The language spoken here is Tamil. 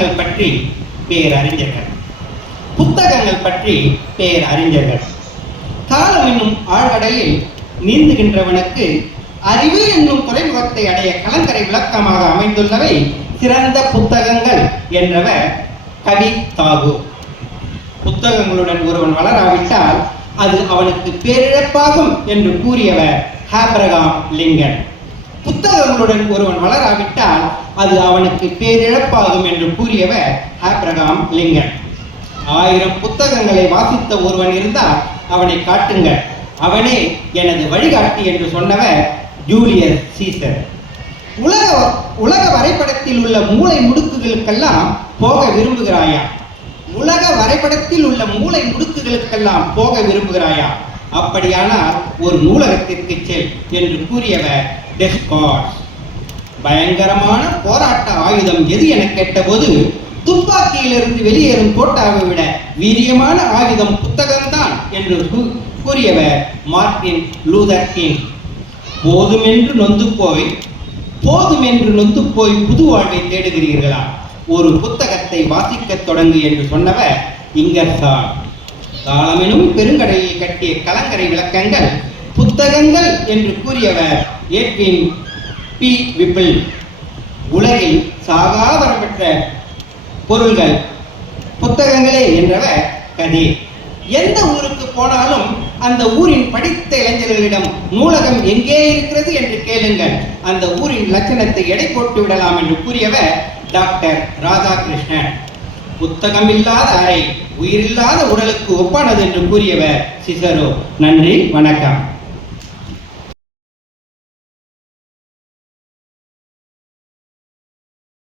புத்தகங்கள் பற்றி பேரறிஞர்கள். புத்தகங்கள் பற்றி பேரறிஞர்கள். காலம் என்னும் ஆழ்கடலில் நீந்துகின்றவனுக்கு அறிவு என்னும் துறைமுகத்தை அடைய கலங்கரை விளக்கமாக அமைந்துள்ளவை சிறந்த புத்தகங்கள் என்றவர் கவி தாகூர். புத்தகங்களுடன் ஒருவன் வளராவிட்டால் அது அவனுக்கு பேரிழப்பாகும் என்று கூறியவர் ஆபிரகாம் லிங்கன். புத்தகங்களுடன் ஒருவன் வளராவிட்டால் அது அவனுக்கு பேரிழப்பாகும் என்று கூறியவர் ஆபிரகாம் லிங்கன். 1000 புத்தகங்களை வாசித்த ஒருவன் இருந்தால் அவனை காட்டுங்கள், அவனே எனது வழிகாட்டி என்று சொன்னவர் ஜூலியஸ் சீசர். உலக வரைபடத்தில் உள்ள மூளை முடுக்குகளுக்கெல்லாம் போக விரும்புகிறாயா? உலக வரைபடத்தில் உள்ள மூளை முடுக்குகளுக்கெல்லாம் போக விரும்புகிறாயா? அப்படியானால் ஒரு நூலகத்திற்கு செல் என்று கூறியவர் டெஸ்கார்ட்ஸ். பயங்கரமான போராட்ட ஆயுதம் எது என கேட்டபோது துப்பாக்கியிலிருந்து வெளியேறும் தோட்டாவை விட வீரியமான ஆயுதம் புத்தகம்தான் என்று கூறியவர் மார்ட்டின் லூதர் கிங். போதுமென்று நொந்து போய் புது வாழ்வை தேடுகிறீர்களா? ஒரு புத்தகத்தை வாசிக்க தொடங்கு என்று சொன்னவர் இங்கர்சால். காலமெனும் பெருங்கடலில் கட்டிய கலங்கரை விளக்கங்கள் புத்தகங்கள் என்று கூறியவர் எட்வின் பி விப்பிள். உலகில் சாகாவரப்பட்ட பொருள்கள் புத்தகங்களே என்றவர் கதீர். எந்த ஊருக்கு போனாலும் அந்த ஊரின் படித்த இளைஞர்களிடம் நூலகம் எங்கே இருக்கிறது என்று கேளுங்கள், அந்த ஊரின் லட்சணத்தை எடை போட்டு விடலாம் என்று கூறியவர் டாக்டர் ராதாகிருஷ்ணன். புத்தகம் இல்லாத அறை உயிரில்லாத உடலுக்கு ஒப்பானது என்று கூறியவர் சிசரோ. நன்றி, வணக்கம்.